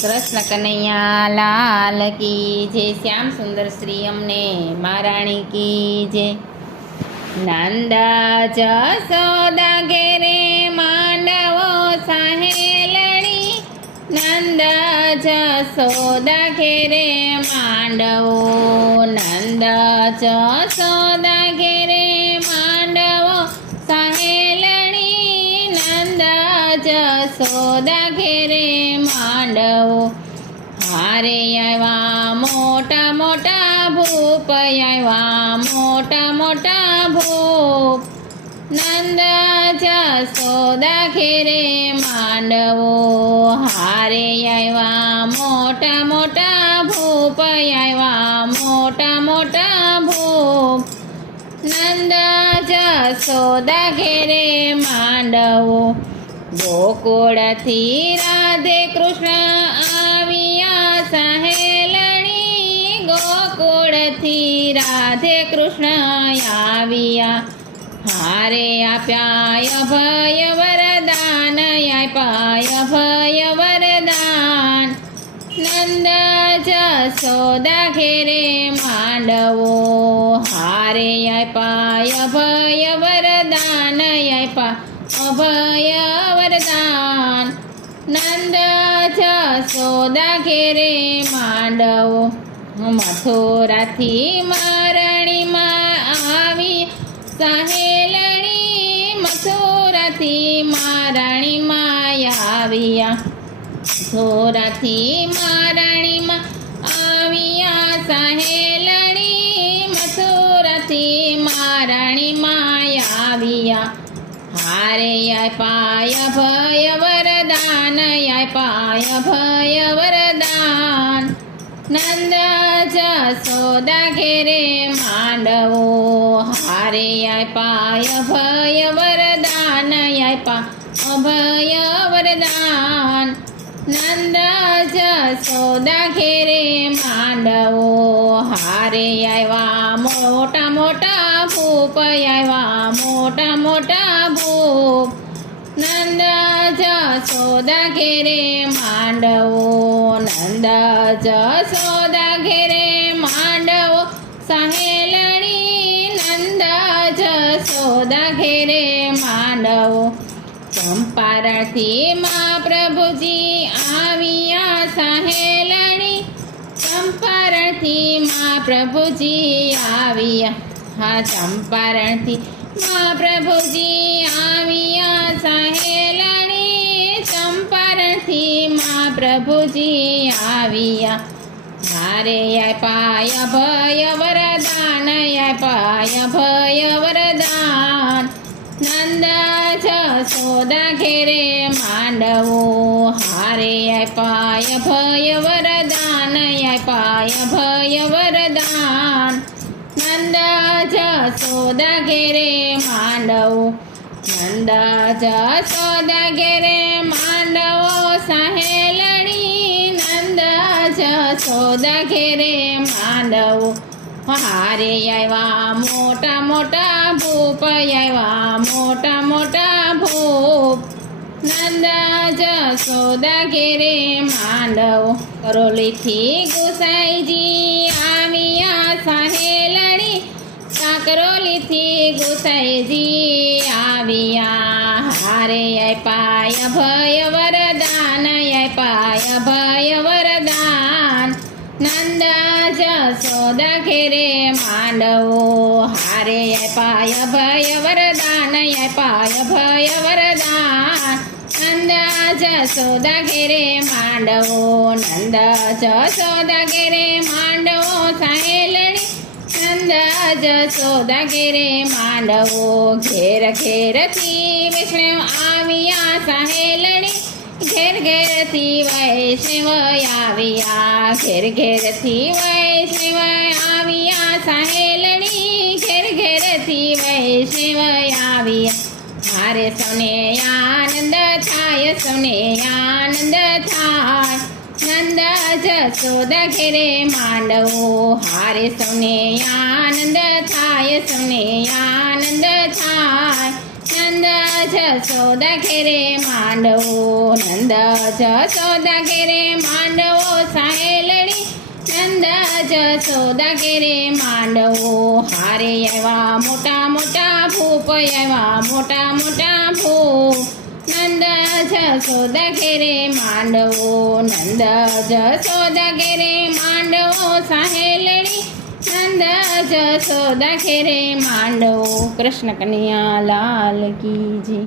કૃષ્ણ કનૈયા લાલ કી જય, શ્યામ સુંદર શ્રી અમને મહારાણી કી જય। નંદા જશોદા ઘેરે માંડવો સહેલણી, નંદા જશોદા ઘેરે માંડવો, નંદા જશોદા ઘેરે માંડવો સહેલણી, નંદા જશોદા ઘેરે માંડવો। હારે આવ્યા મોટા મોટા ભૂપ, આવ્યા મોટા મોટા ભૂપ, નંદા જશોદા ઘેરે માંડવો। હારે આવ્યા મોટા મોટા ભૂપ, આવ્યા મોટા મોટા ભૂપ, નંદા જશોદા ઘેરે માંડવો। ગોકુળથી રાધે કૃષ્ણ આવ્યા સહેલણી, ગોકુળથી રાધે કૃષ્ણ આવ્યા। હારે આપ્યા અભય વરદાન, આપ્યા અભય વરદાન, નંદા જશોદા ઘેરે માંડવો। હારે આપ્યા અભય વરદાન, આપ્યા અભય વરદાન, નંદા જશોદા ઘેરે માંડવો। મથુરાથી મારણીમાં આવી સહેલણી, મથુરાથી મારણીમાં આવ્યા, મથુરાથી મારણીમાં આવ્યા સહેલણી, મથુરાથી મારણીમાં આવ્યા। હારે આપ્યા અભય વરદાન, આપ્યા અભય વરદાન, નંદા જશોદા ઘેરે માંડવો। હારે આપ્યા અભય વરદાન, આપ્યા અભય વરદાન, નંદા જશોદા ઘેરે માંડવો। હારે આવ્યા મોટા મોટા ભૂપ, આવ્યા મોટા મોટા ભૂપ, નંદા જશોદા ઘેરે માંડવો। નંદા જશોદા ઘેરે માંડવો સહેલણી, નંદા જશોદા ઘેરે માંડવો। ચંપારણથી મહાપ્રભુજી આવ્યા સહેલણી, ચંપારણથી મહાપ્રભુજી આવ્યા। હા, ચંપારણથી મહાપ્રભુજી આવ્યા સહેલણી, ચંપારણથી મહાપ્રભુજી આવ્યા। હારે આપ્યા અભય વરદાન, આપ્યા અભય વરદાન, નંદા જશોદા ઘેરે માંડવો। હારે આપ્યા અભય વરદાન, આપ્યા અભય વરદાન, નંદા જશોદા ઘેરે માંડવો। નંદા જશોદા ઘેરે માંડવો સહેલણી, નંદા જશોદા ઘેરે માંડવો। હારે આવ્યા મોટા મોટા ભૂપ, આવ્યા મોટા મોટા ભૂપ, નંદા જશોદા ઘેરે માંડવો। કરોલીથી ગોસાઈજી આવ્યા સહેલણી, કાકરોલીથી ગોસાઈજી આવ્યા। હારે આપ્યા અભય વરદાન, આપ્યા અભય વરદાન, નંદા જશોદા ઘેરે માંડવો। હારે આપ્યા અભય વરદાન, આપ્યા અભય વરદાન, નંદા જશોદા ઘેરે માંડવો। નંદા જશોદા ઘેરે માંડવો સહેલણી, નંદા જશોદા ઘેરે માંડવો। ઘેર ઘેરથી વૈષ્ણવ આવ્યા સહેલણી, ઘેર ઘેરથી વૈષ્ણવ આવ્યા, ઘેર ઘેરથી વૈષ્ણવ આવ્યા સહેલણી, ઘેર ઘેરથી વૈષ્ણવ આવ્યા। હારે સૌને આનંદ થાય, સૌને આનંદ થાય, નંદા જશોદા ઘેરે માંડવો। હારે સૌને આનંદ થાય, સૌને આનંદ થાય, નંદ જશોદા ઘેરે માંડવો નંદ જશોદા ઘેરે માંડવો સાહેલડી નંદ જશોદા ઘેરે માંડવો હારે આવ્યા મોટા મોટા ભૂપ આવ્યા મોટા મોટા ભૂપ નંદ જશોદા ઘેરે માંડવો નંદ જશોદા ઘેરે માંડવો સાહેલડી નંદ જશોદા ઘેરે માંડવો. કૃષ્ણ કનૈયા લાલ કી જય.